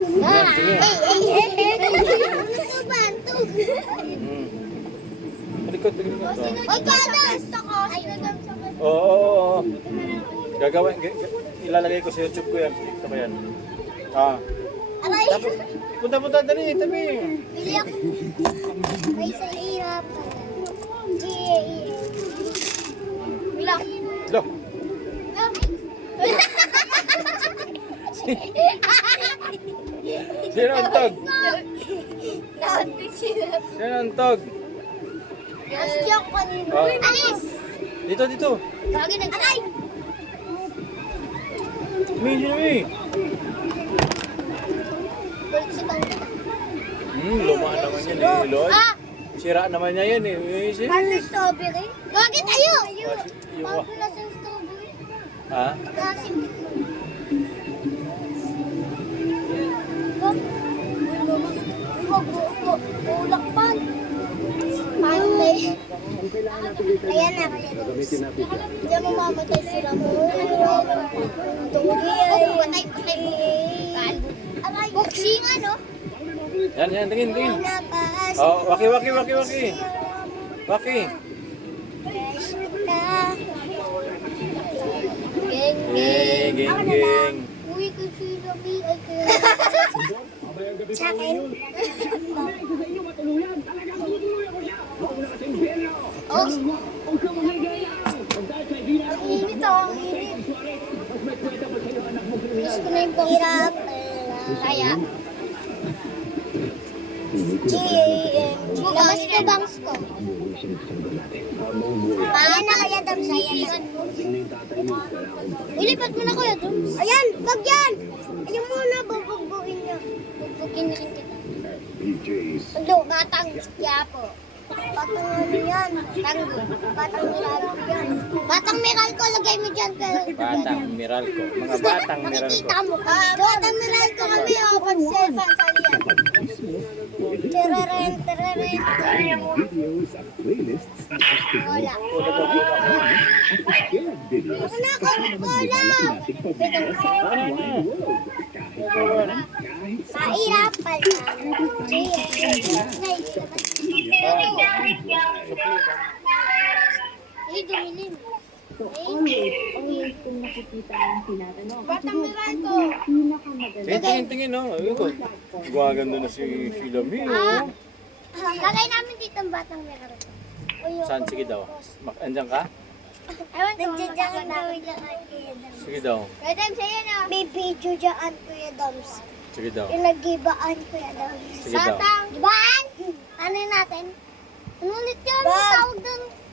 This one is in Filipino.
Yan, sige. Talikod, talikod. Oy, kada! Gusto ko. Oo. Gagawin, ilalagay ko sa YouTube ko yan. Dito ko yan. Aray! Punta, dali, tabi. Bili ako. May sa hirap. Wala. Lo. Sino ang tog? Sino ang tog? Aski ako kanina. Oh. Alis! Dito. Gagi nag... Aray! May. Luma naman yan eh, Lord. Sira naman niya yan eh. Ano strawberry? Gagi tayo! Yung Bago na sa strawberry. Ha? Kasi... Ulak pa. Pantay. Ayan na, kaya diyan mo mamatay sila mo. Patay. Boxing ano? Yan, tingin. Oh, waki. Waki. Geng. Uy, kasi nabi ay sa akin. Oh. Ang init oh, ang init. Gusto ko na yung panghirap. Kaya. Labas ko bangs ko. Ayan na kaya Dams. Ayan na. Ilipat mo na kuya Dams. Ayan, wag yan. Ayun muna, bubugbuin niya. Bubugin na rin kita. Ano, batang yapo. Batang ano yan? Tango. Batang Meralco yan. Batang Meralco, lagay mo dyan. Batang Meralco. Mga batang Meralco. Makikita mo ka. Batang Meralco kami, o. Pag-cellphone, sali yan. Tereren. Wala. Ako na, wala. Mahirap pala. Ay, dumilim. Always kung nakikita ang tinatanong. Batang Meralco. Tingin, no? Ayun ko. Gumaganda na si Lami, oh. Lagay namin dito ang batang Meralco. Saan? Sige daw. Andiyan ka? Ewan ko, magkakaroon namin. Sige daw. Kuya Dams, ayan o. May video dyan, Kuya Dams. Sige daw. Yung nag-gibaan, Kuya Dams. Sige daw. Gibaan? Ano natin? Ano ulit yan?